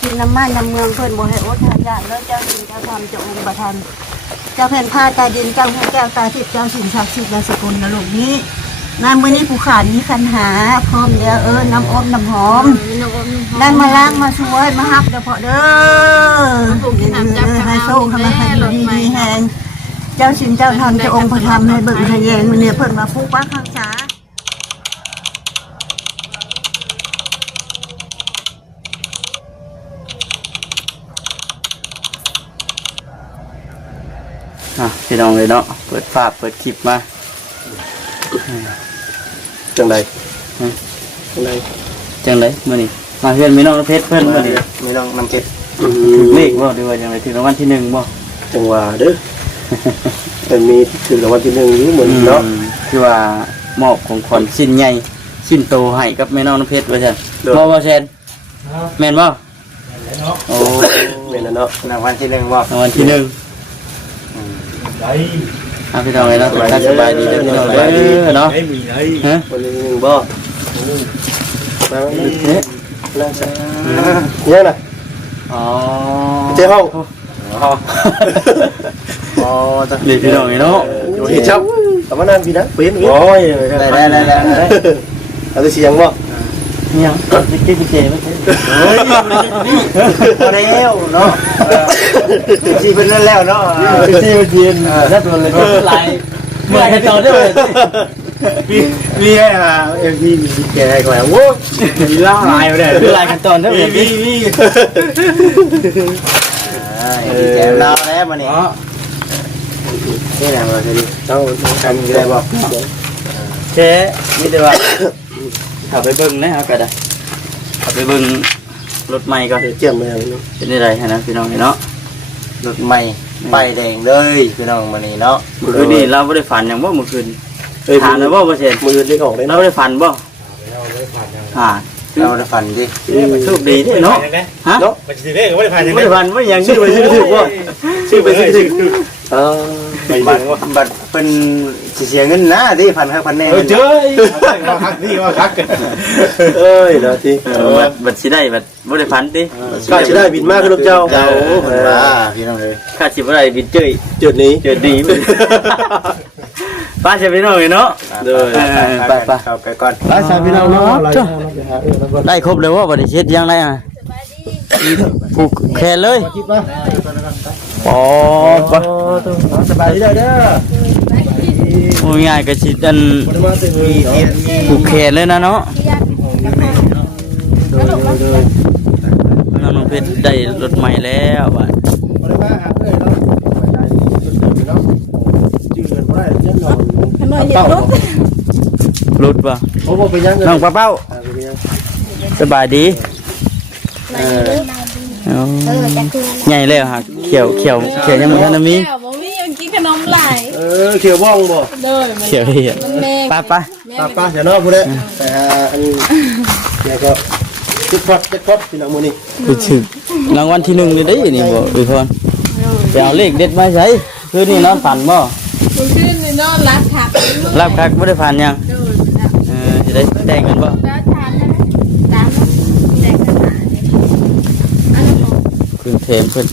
กินน้ำมันน้ำเมืองเพิ่นบ่ให้อดหายากแล้วเจ้าสินเจ้าทำเจ้าองค์ประธานเจ้าแผ่นผ้าตาดินเจ้าแก้วตาทิพย์เจ้าสินศักดิ์สิทธิ์และสกุลนะลูกนี้น้ำมื้อนี้ผู้ขาดมีคันหาพร้อมเด้อน้ำอ้อมน้ำหอมได้มาล้างมาช่วยมาฮับเด้อพ่อเด้อให้โซ่เข้ามาให้ดีมีแหงเจ้าสินเจ้าทำเจ้าองค์ประธานให้เบิ่งให้แยงมื้อนี้เพิ่นมาฟุกว่าข้างษาพี่น้องเลยเนาะเปิดภาพเปิดคลิปมาจังไรมื้อนี้มาเพื่อนมีน้องเพชรเพิ่นมื้อนี้มีน้องน้ำเพชรเลขบ่ด้วยว่าจังได๋ถึงรางวัลที่1บ่จังหวะเด้อมันมีถึงรางวัลที่1อยู่เหมือนเนาะคือว่ามอบของขวัญชิ้นใหญ่ชิ้นโตให้กับแม่น้องน้ำเพชรว่าซั่นบ่แซ่นแม่นบ่โอ้แม่นเนาะรางวัลที่1บ่รางวัลที่1พี่น้องเลยเนาะสบายดีเด้อพี่น้องเนาะฮะวันนี้บ่มาเนี่ยนั่งซะเนี่ยน่ะอ๋อเจ้าห้องอ๋อตะกี้พี่น้องเนาะอยู่ที่เจ้าแต่ว่านานพี่นะเป็นโอ้ยได้เอาเสียงบ่เนี่ยจิ๊กเจมั้ยเฮ้ยพอแล้วเนาะสิเป็นแล้วเนาะสิเป็นเย็นแล้วตัวเลยหลายเมื่อให้ต่อได้เลยมีมีแก่กว่าโว้มีเล่าหลายเลยหลายขั้นตอนเท่าไหร่มีแก่เราแล้วมาเนี่ยนี่แหละมาสิต้องทำอะไรบอกเจ๊นี่เดี๋ยวว่าขับไปเบิ้งนะครับกันขับไปเบิ้งรถใหม่ก่อนเจียมเลยเป็นอะไรฮะนะพี่น้องเนาะรถใหม่ไปแดงเลยพี่น้องมานี่เนาะเมื่อคืนนี้เราไม่ได้ฝันอย่างว่าเมื่อคืนถามนะว่าเปอร์เซ็นต์มือได้ออกเลยเราได้ฝันบ่เราได้ฝันดิโชคดีเนาะฮะมันจะได้ไม่ได้ฝันไม่ได้ฝันไม่ยังชื่อไปชื่อถูกว่าชื่อไปชื่อถูกบัตรเป็นเสียเงินนะที่1,000 แน่เจ้ยว่าคักนี่ว่าคักเอ้ยเดี๋ยวทีบัตรสิได้บัตรไม่ได้ฝันดิข้าสิได้บินมากครับลูกเจ้าพี่น้องเลยข้าสิบ่ได้บินเจ้ยจุดนี้จุดดีป้าจะพี่น้องเนาะไปเข้าไปก่อนไปใส่พี่น้องเนาะได้ครบเลยว่าบัตรเช็ดยังไงผูกแขนเลยอ๋อสบายดีเด้อโอ้ยง่ายก็ชิดอันผูกแขนเลยนะเนาะน้องเพชรได้รถใหม่แล้วบ้านรถป่ะน้องป้าเป้าสบายดีใหญ่เลยฮะเขียวยังเหมือนกันนะมีกินขนมไหลเขียวบ้องบ่เขียวเหี้ยป้าเดี๋ยวน้องพูดเลยแต่อันนี้เดี๋ยวก็จุดพอดพี่น้องมือนี่คือชื่อรางวัลที่1เลยได้นี่บ่อีพรไปเอาเลขเด็ดมาใช้คือนี่นอนฝันบ่คืนนี่นอนรับคักบ่ได้ฝันยังสิได้แต่งกันบ่คือเทมเพิ่น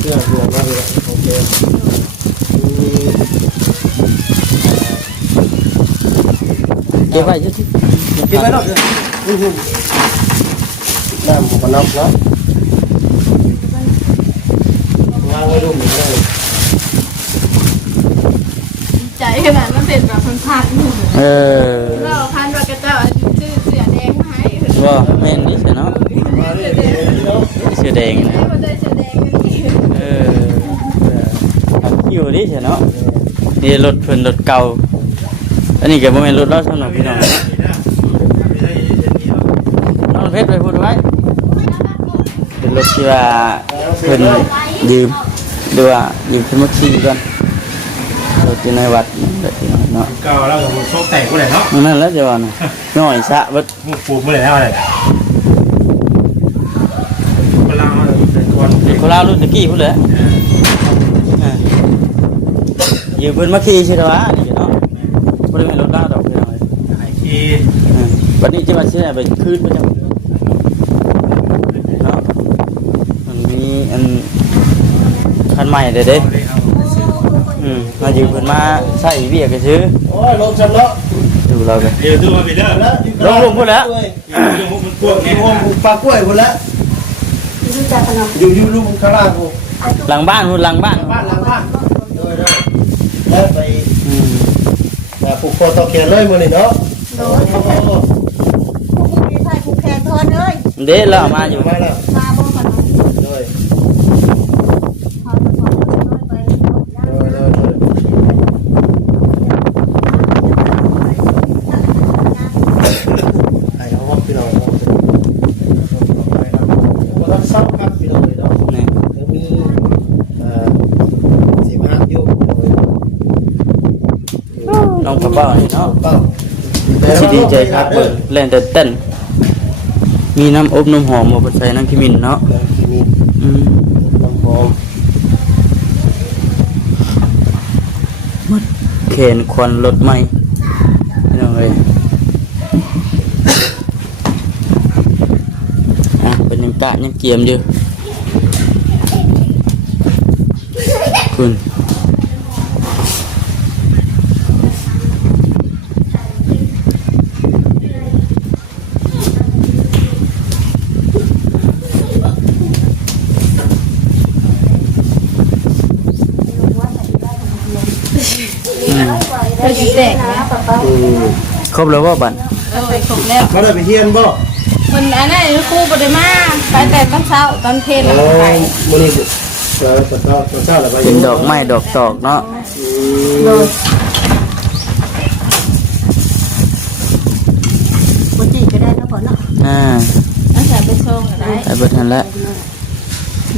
เครื่องว่าโอเคเก็บไว้จุดที่เก็บไว้เนาะน้ำมันน็อกเนาะวางไว้ดูเหมือนกันใจขนาดนั้นเป็นแบบพันเราพันว่ากระเจ้าชื่อเสือแดงให้ว่าแม่นนี่ใช่เนาะเสือแดงนะอยู่นี่ใช่เนาะนี่รถเพิ่นรถเก่าอันนี้ก็บ่แม่นรถเราสำหรับพี่น้องน้องเพชรไปพูดไว้เป็นรถที่ว่าเพิ่นยืมดูว่ายืมเพิ่นมาขี่กันรถอยู่ในวัดเนาะเก่าแล้วมันโชคแตกบ่ได้เนาะนั่นแล้วจะว่าน้อยซะเบิดปูบ่ได้แล้วอะไรคนลาวรุ่นตะกี้พุ่นเลยยืมเพิ่นมาขี่ใช่ป่ะนี่เนาะบ่ได้ให้รถลาวดอกพี่น้องให้ขี่วันนี้จะมาสิได้ไปคืนบ่จังเนาะ ใหม่เด้มาอยู่เพิ่นมาใช้เวียกซื้อ โอ้ยลงฉันเนาะ ดูเรากัน เดี๋ยวดูมาไปเด้อ ลงพุ่นแล้ว อยู่มันกวง นี่ นี่ ห้องปลากล้วยคนละ รู้จักกันเนาะ อยู่ลูกข้างล่างกู หลังบ้านพุ่นหลังบ้าน บ้านหลังบ้านโดยแล้วไปผูกคอต่อแขนเลยมื้อนี้เนาะ ผู้มีไฟผู้แขนทอนเลย เด้แล้วมาอยู่ มาแล้ว มาบ่กัน โดย พอจะพอไป โดยไอ้เขาว่าพี่น้องเราต้องเศร้าครับพี่น้องเนาะ นี่ ยังมี15อยู่ น้องกระเป๋านี่เนาะ เป้า สิดีใจครับเบิ่งเล่นแต่เต้นมีน้ำอบน้ำหอมมาเปิดใส่น้ำขิมินเนาะ ที่มี อืม น้ำหอม เขนควันรถใหม่พี่น้องเอ้ยเป็นยังกะยังเกียมอยู่คุณ เธอสิแตกนะ ครบแล้วว่าบัตร ครบแล้ว มาได้ไปเฮียนบ่ คนอันนั้นครูบ่ได้มาไปแต่ตอนเช้าตอนเพลน โอ้ ไป มื้อนี้เราจะเช้าแล้วไป เป็นดอกไม้ดอกตอกเนาะ โดยบ่จีก็ได้แล้วพอเนาะ อาจารย์ไปส่งก็ได้ ไอ้เบิดทันแล้ว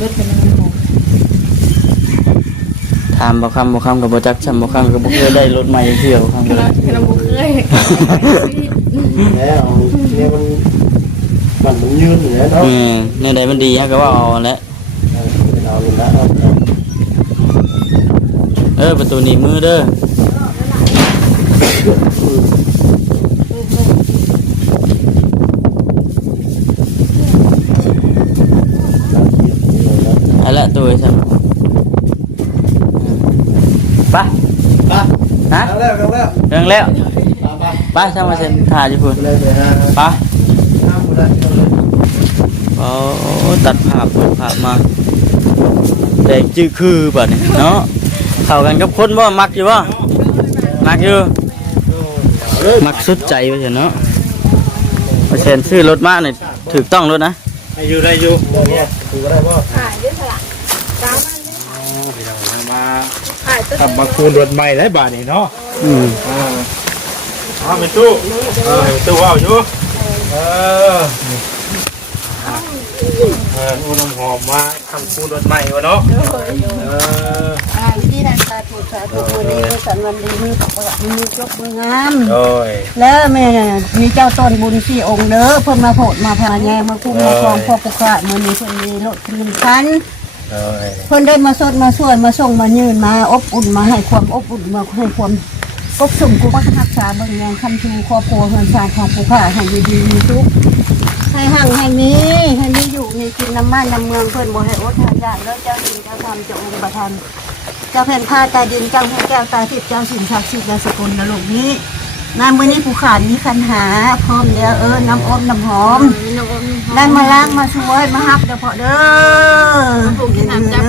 รถเป็นน้ำหมู ถามบ่คำกับบ่จักจำบ่คำกับบ่เคยได้รถใหม่เที่ยวคำก็ได้ เราบุเคย แล้วเนี่ยมันยืนอยู่แล้วเนาะ เนี่ยใดมันดีฮะก็ว่าเอาแล้ว เราแล้ว ประตูหนีมือเด้อไอ้ละตัวไอ้สัสไป อ่ะ ฮะ แล้ว เรื่องแล้วไปช่างมาเซ็นถ่ายอยู่พุ่น เลยไปฮะ ไป ห้ามบ่ได้ โอ้ตัดภาพมาแต่งจื้อคือบัดนี้เนาะเข้ากันกับคนบ่มักอยู่บ่มักอยู่มักสุดใจว่าซั่นเนาะมาเซ็นซื้อรถมานี่ถูกต้องรถนะ ได้อยู่ได้อยู่ เนี่ยถือว่าได้บ่ อ่าเยอะสละตามมันเลย พี่น้องมา อ่าตัว ทำมาคูณรถใหม่ได้บาทนี่เนาะ อืม เป็นตู้ตู้ว่าวอยู่อู้น้ำหอมมาทำคูณรถใหม่วะเนาะ ที่นั่นตาถูกสาธุคนนี้สันวันดีมือปกติมือยกมืองาม โอ้ย แล้วแม่มีเจ้าต้นบุญ4องค์เด้อเพิ่นมาโผดมาพาแยมาคุ้มมาครองพ่อปุกะมื้อนี้เพิ่นมีรถคืนคัน โอ้ย เพิ่นได้มาสดมาช่วยมาส่งมายืนมาอบอุ่นมาให้ความอบอุ่นมาให้ความกบสุ่มกูก็รักษาเบิ่งแยงคำชูครอบครัวเฮือนชาติของปุกะให้อยู่ดีมีสุขให้หั่งให้มีอยู่มีกินน้ำมันน้ำเมืองเพิ่นบ่ให้อดหายากแล้วเจ้าดินเจ้าธรรมเจ้าองค์ประธานเจ้าแผ่นผ้าตาดินเจ้าแผ่นแก้วตาทิพย์เจ้าสิ่งศักดิ์สิทธิ์ในสกุลนรกนี้นายมื้อนี้ผู้ขาดมีคันหาพร้อมแล้วน้ำอมน้ำหอมได้มาล้างมาช่วยมาฮับเด้อพ่อเด้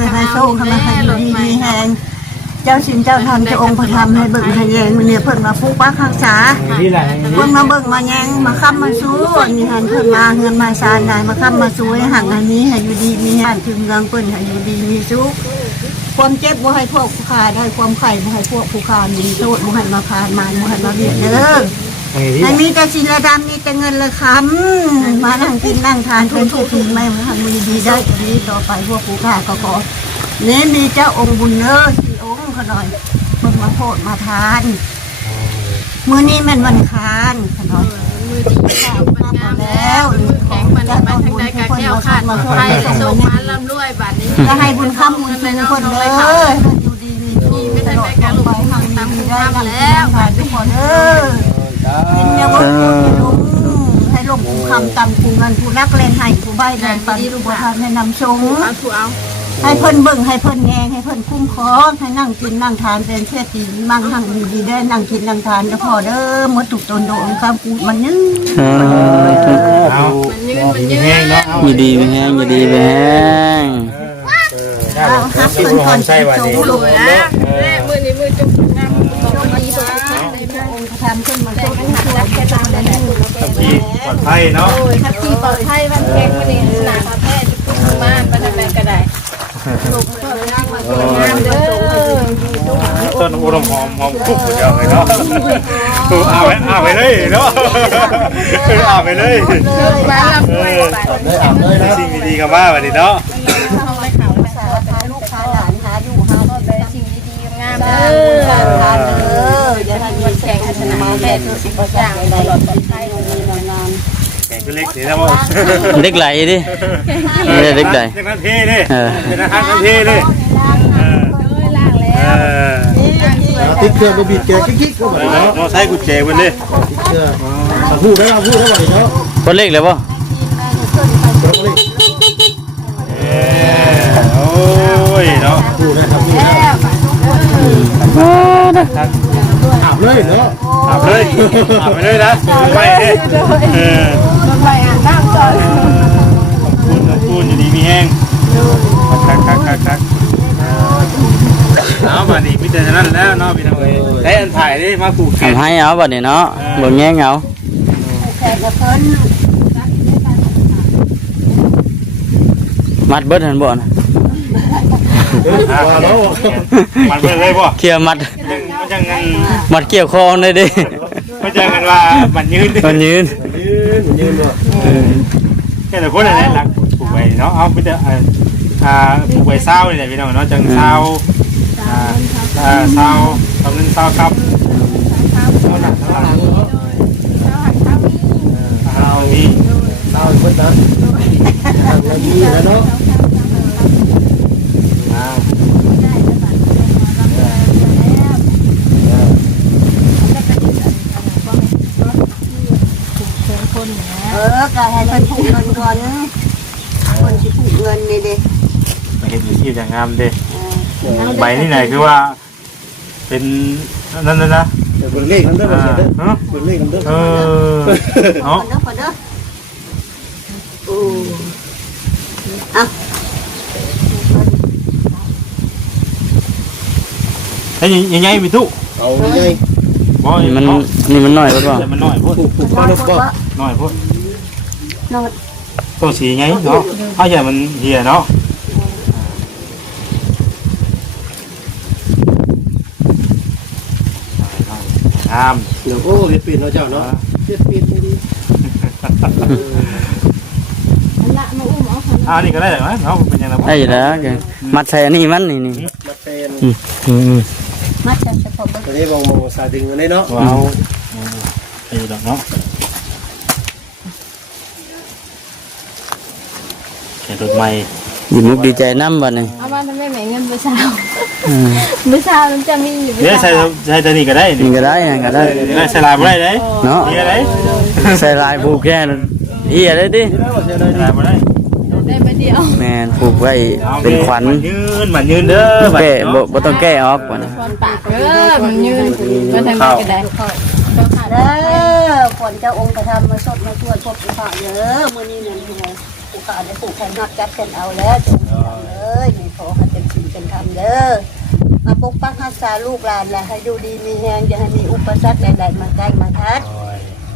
อให้โชคให้มาให้ดีมีแหงเจ้าสินเจ้าธรรมเจ้าองค์พระธรรมให้เบิ่งให้แยงมื้อนี้เพิ่นมาปลูกปักรักษา ที่ไหน เพิ่นมาเบิ่งมาแยงมาค้ำมาสู้นี่หันเพิ่นมาเฮือนมาซานได้มาค้ำมาสู้ให้ห่างอันนี้ให้อยู่ดีมีแหงถึงเมืองเพิ่นให้อยู่ดีมีสุขความเจ็บบ่ให้พวกผู้ขาได้ความไข่บ่ให้พวกผู้ขามีโทษบ่ให้มาพานมาบ่ให้มาเบียดเด้อ ให้มีแต่สินละดำมีแต่เงินละคำมานั่งกินนั่งทานเป็นผู้ทีไม่มาทำมีดีได้ดีต่อไปพวกผู้ข้าก็ขอเน้มีเจ้าองค์บุญเนอสี่องค์ขน่อยเพิ่งมาโทษมาทานมื้อนี้แม่นวันคานขน่อย มือดีข้าวมันงามแล้วมือแข็งมันไปทางใดกะแก้วขาดไปส่งมาลำรวยบัดนี้ จะให้บุญคำบุญเป็นคนเด้ออยู่ดีมีทุกตลอดไปทางดีได้แล้วทุกคนเด้อกินเนี่ยว่าให้ลง ผู้คำตำผู้เงินผู้รักเล่นให้ผู้ใบเล่นปันผู้ประทานให้นำชง เอาถูกเอา ให้เพิ่นเบิ่งให้เพิ่นแงงให้เพิ่นคุ้มครองให้นั่งกินนั่งทานเป็นเชื่อตีมั่งหั่งดีๆได้นั่งกินนั่งทานก็พอเด้อหมดทุกตนโดนคำกูมันนึง เอา มันยืน แห้งเนาะเอา อย่าดีไปแห้งอย่าดีไปแห้ง เอาฮักเพิ่นก่อนสิโตลูก แล้วแม่มือนี้มือจุกงามต้องดีสุด ในพระองค์ทำขึ้นมาโตเป็นรักแค่ตามได้ ขับขี่ปลอดภัยเนาะ โอ้ยทับทีปลอดภัยวันแข็งวันนี้สนามแพทย์จุกมากไปทางใดก็ได้ลูกก็งามเด้อ ต้นอุดมหอมกุ๊กเดียวเลยเนาะเอาไปเลยเนาะเอาไปเลย บ้านเราป่วยไป เลยอาบเลยนะ สิ่งดีๆกับว่าวันนี้เนาะ เข้าไปเขาไปสาว พาลูกพาหลานหาอยู่หา ก็ได้สิ่งดีๆงาม เอ เด้ อ อ ทานเด้ออย่าให้มันแข่งชนะแม่ทุกสิ่งอย่างใดตลอดไปมีงาน แข่งคือเล็กนี่นะมั้ง เด็กไหลดิเด็กไหล เด็กนันเท่ดิเป็นอาหารนันเท่ดิ ล่างแล้ว ติดเครื่องไปบีบแกกิ๊กๆก็แบบเนาะ เราใช้กุญแจไว้เลย ติดเครื่องพูดได้เราพูดได้แบบเนาะ คนเล็กเลยป่ะ โอ้ยเนาะ พูดได้ครับพูดได้อาบเลยเนาะ อาบเลยอาบไปเลยนะไปเออ รถไฟอ่ะน้ำจอด ขอบคุณอยู่ดีมีแห้งคักเอามานี่พี่เจอนั้นแล้วเนาะพี่น้องเอ้ยได้อันถ่ายดิมาปลูกแขน ทำให้เอาบัดนี้เนาะบ่แง่งเอา แข่งกับเพิ่น มัดเบิดหันบ่นะ ว่าแล้ว มันเป็นเลยป่ะ เคลียร์มัด มันจังงัน มัดเกี่ยวคอเลยดิ มันจังงันว่ามันยืน มันยืน ยืนเนาะ แค่แต่คนอะไรรักปลูกไว้เนาะเอาไปเจอปลูกไว้เศร้าเลยพี่น้องเนาะจังเศร้าเศร้าทำนึงเศร้าครับเอาหนักเท่าไหร่เอานี่ เราเพิ่นนะทำแล้วดีแล้วเนาะ ก็ให้เพิ่นผูกเงินก่อนคนสิผูกเงินนี่เด้ มาเห็นอาชีพอย่างงามเด้ใบนี่ไหนคือว่าเป็นนั่นนะ เบิ่งเลขนำเด้อบ่เสียเด้อเบิ่งเลขนำเด้อ เนาะ เด้อเด้อโอ้อ่ะ ไอ้ยังไงมีตู้ เอาไง บ่ นี่มันนี่มันน้อยเบิดบ่ มันน้อยพูด ผูกปลาลูกบ่ น้อยพูด นอน ตัวสีไงเนาะเอาใหญ่มันเหี่ยเนาะงาม เดี๋ยวโอ้เฮ็ดปิ่นเนาะเจ้าเนาะเฮ็ดปิ่นดี ละมาอุ้มเอาค่ะ นี่ก็ได้เหรอเนาะเป็นยังไง ได้อยู่แล้วแกมัดใส่อันนี้มันนี่ มาเป็น มัดจะเฉพาะ ตอนนี้มองสายดึงอันนี้เนาะ ว้าวไอ้ดอกเนาะแข่งรถใหม่ ดีมุกดีใจน้ำบัดนี้ เอามาทำไมแม่เงินเมื่อเช้าเมื่อเช้ามันจะมีอยู่ เดี๋ยวใส่ตัวนี้ก็ได้ นี่ก็ได้นั่นก็ได้ ได้ใส่ลายบ่ได้เลย เนาะ นี่อะไร ใส่ลายผูกแค่นั้นเฮียได้ดิ ใส่ลายบ่ได้ ได้มาเดียว แม่นผูกไว้เป็นขวัญ มันยืนเด้อ แก้บ่ต้องแก้ออกบัดนี้ คนปากมันยืนมาทางไหนก็ได้ เด้อคนเจ้าองค์กระทำมาสดมาช่วยพบผู้ข่าเด้อมื้อนี้นั่นคือผู้ข่าได้ผูกแขนนัดจัดกันเอาแล้วจงเลยนี่ขอให้เป็นสิ่งเป็นธรรมเด้อมาปกปักรักษาลูกหลานและให้อยู่ดีมีแรงอย่าให้มีอุปสรรคใดๆมาใกล้มาทัด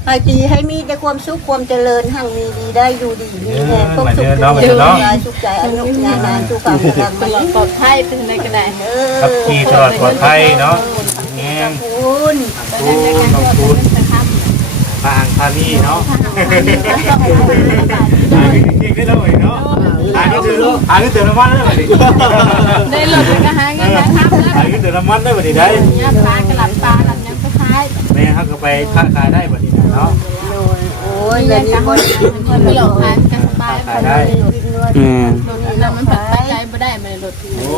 ให้ดีให้มีแต่ความสุขความเจริญหั่งมีดีได้อยู่ดีมีแรงความสุขสุขใจอนุญาณานสุขภาพกำลัง ตลอดปลอดภัยเป็นอะไรก็ได้ ขับขี่ตลอดปลอดภัยเนาะแง่ง คุณ คุณทางทานี่เนาะได้แล้วเนาะหาเงินเติมน้ำมันได้ไหม ได้หลบก็หาเงินหาทำแล้ว หาเงินเติมน้ำมันได้ไหมได้ ยับปลากระหล่ำปลาหล่ำยังไปขาย แม่เขาก็ไปค้าขายได้แบบนี้เนาะ โอ้ยแบบนี้คน มันไปหลอกขายกันสบาย ขายได้ แม่น รถแล้วมันผัดใจไม่ได้ไม่รถ โอ้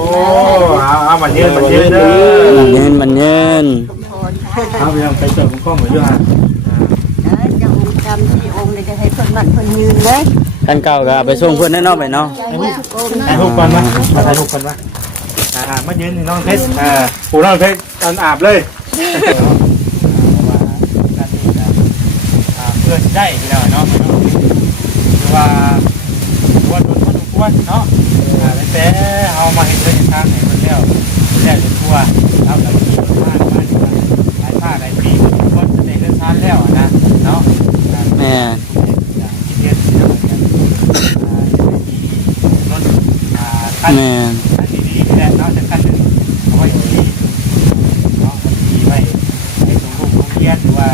เอามันยืนเด้อ มันเงิน เอาไปทำไปเติมกล้องเหมือนด้วย จะองค์ใจ จำที่องค์เลยจะให้เพิ่นมันเพิ่นยืนเลย คันเก่าก็เอาไปส่งเพิ่นแน่นอนไปเนาะ ใจว่าทุกองค์ ถ่ายรูปก่อนมาถ่ายรูปก่อนมามายืนน้องเพชรปู่น้องเพชรตอนอาบเลยเพื่อได้ที่เราเนาะคือว่าวันบนวันทุกวันเนาะแต่เอามาเห็นเลยทางไหนคนแล้วแล้วจะทั่วเอาแบบที่รถผ้ามาดีกว่าหลายผ้าหลายปีคนจะได้เลื่อนทานแล้วนะเนาะ แม่ ที่เรียนรถคัน แม่ คันดีๆแหละเนาะจะคันนึงเอาไว้ดีเนาะคันดีไว้ในตรงรูปโรงเรียนหรือว่า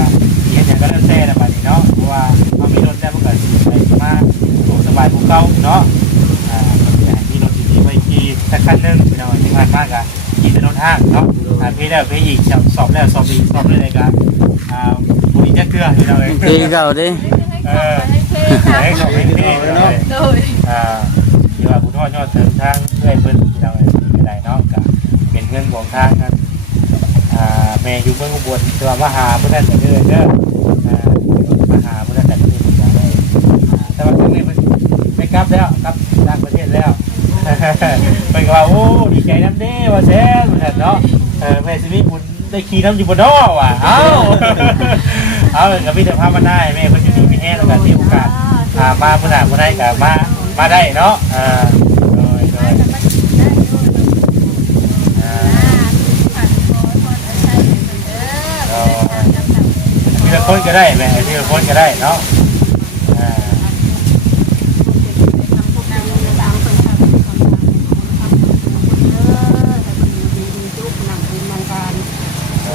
เรียนอย่างก็แล้วแต่ละบัดนี้เนาะเพราะว่าเขามีรถแล้วมันก็ไปมาสบายภูเขาเนาะมีรถดีๆไว้ขี่สักคันนึงพี่น้องที่ผ่านมากอะขี่ในรถห้างเนาะพี่แล้วพี่อีกสอบแล้วสอบอีกสอบเลยในการบุรีจะเกลือพี่น้องเลย ดีเก่าดิ ให้สอบให้พี่เนาะ โดย ที่ว่าผู้ทอดยอดเติมทางเพื่อให้เพิ่นที่เราได้เนาะก็เป็นเงินของทางนั้นแม่อยู่เมืองอุบลที่ว่ามาหาเพิ่นนั่นแต่เด้อมาหาเพิ่นนั่นแต่เด้อจะได้แต่ว่าตรงนี้เพิ่นไม่กลับแล้วกลับต่างประเทศแล้วเพิ่นก็ว่าโอ้ดีใจนำเด้ว่าแซ่บเนาะแม่สิมีบุญได้ขี่น้ำอยู่บ่น้อว่ะเอาก็มีแต่พามาได้แม่เพิ่นอยู่ดีมีแฮงแล้วก็มีโอกาสมาผู้หน้าผู้ใดก็มาได้เนาะโดยทีละคนก็ได้แม่ทีละคนก็ได้เนาะ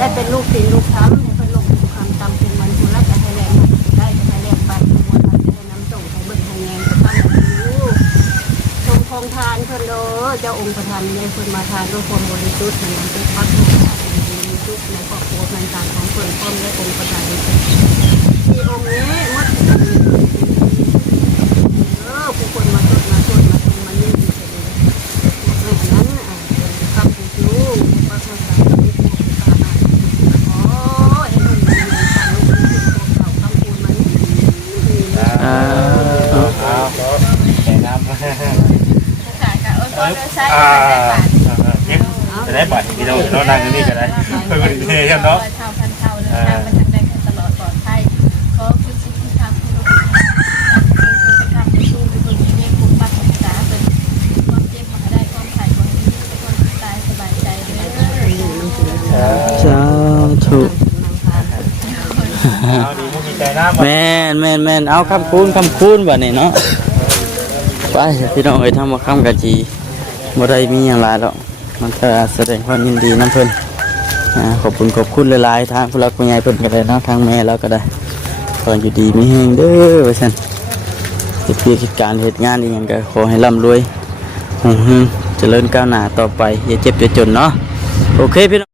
ได้เป็นลูกศิลลูกทำให้เป็นลูกคำตำเป็นมันคุณรักจะให้แรงได้จะให้แรงบัตรมวลจะให้น้ำส่งให้เบิ่งให้แงงจะทำให้รู้ชมคงทานเพิ่นโดเจ้าองค์ประธานในเพิ่นมาทานด้วยความบริสุทธิ์ในน้ำเป็นพักบริสุทธิ์ในครอบครัวมันการของเพิ่นพร้อมและองค์ประธานที่องค์นี้มัดผู้คนมาสวดมาชมมานี่แม่นั้นกับผู้รู้พระพุทธเจ้าแต่น้ำ จะได้บัตรพี่น้องเนาะนั่งอยู่นี่ก็ได้เพื่อนนี่เนาะ เท่าพันเท่าเลยทางมันได้ตลอดปลอดภัยขอคุณสิ่งที่ทำคุณลูกคุณทำสู้ไปตัวนี้เนี่ยคุณปักษาเป็นความเจ็บมาได้ความไข่ความนี้เป็นคนตายสบายใจเลย สาธุ เอาดีมุกมีใจน้ำ แม่นเอาคำคูณบัดนี้เนาะไปพี่น้องเอ้ยทำมาค้ำกะจีบ่ได้มีหยังหลายดอกมันก็แสดงความยินดีนำเพิ่นขอบคุณหลายๆทางผู้หลักผู้ใหญ่เพิ่นก็ได้เนาะทางแม่เราก็ได้ขออยู่ดีมีแฮงเด้อว่าซั่นเฮ็ดกิจการเฮ็ดงานอีหยังก็ขอให้ร่ำรวยเจริญก้าวหน้าต่อไปอย่าเจ็บอย่าจนเนาะโอเคพี่น้อง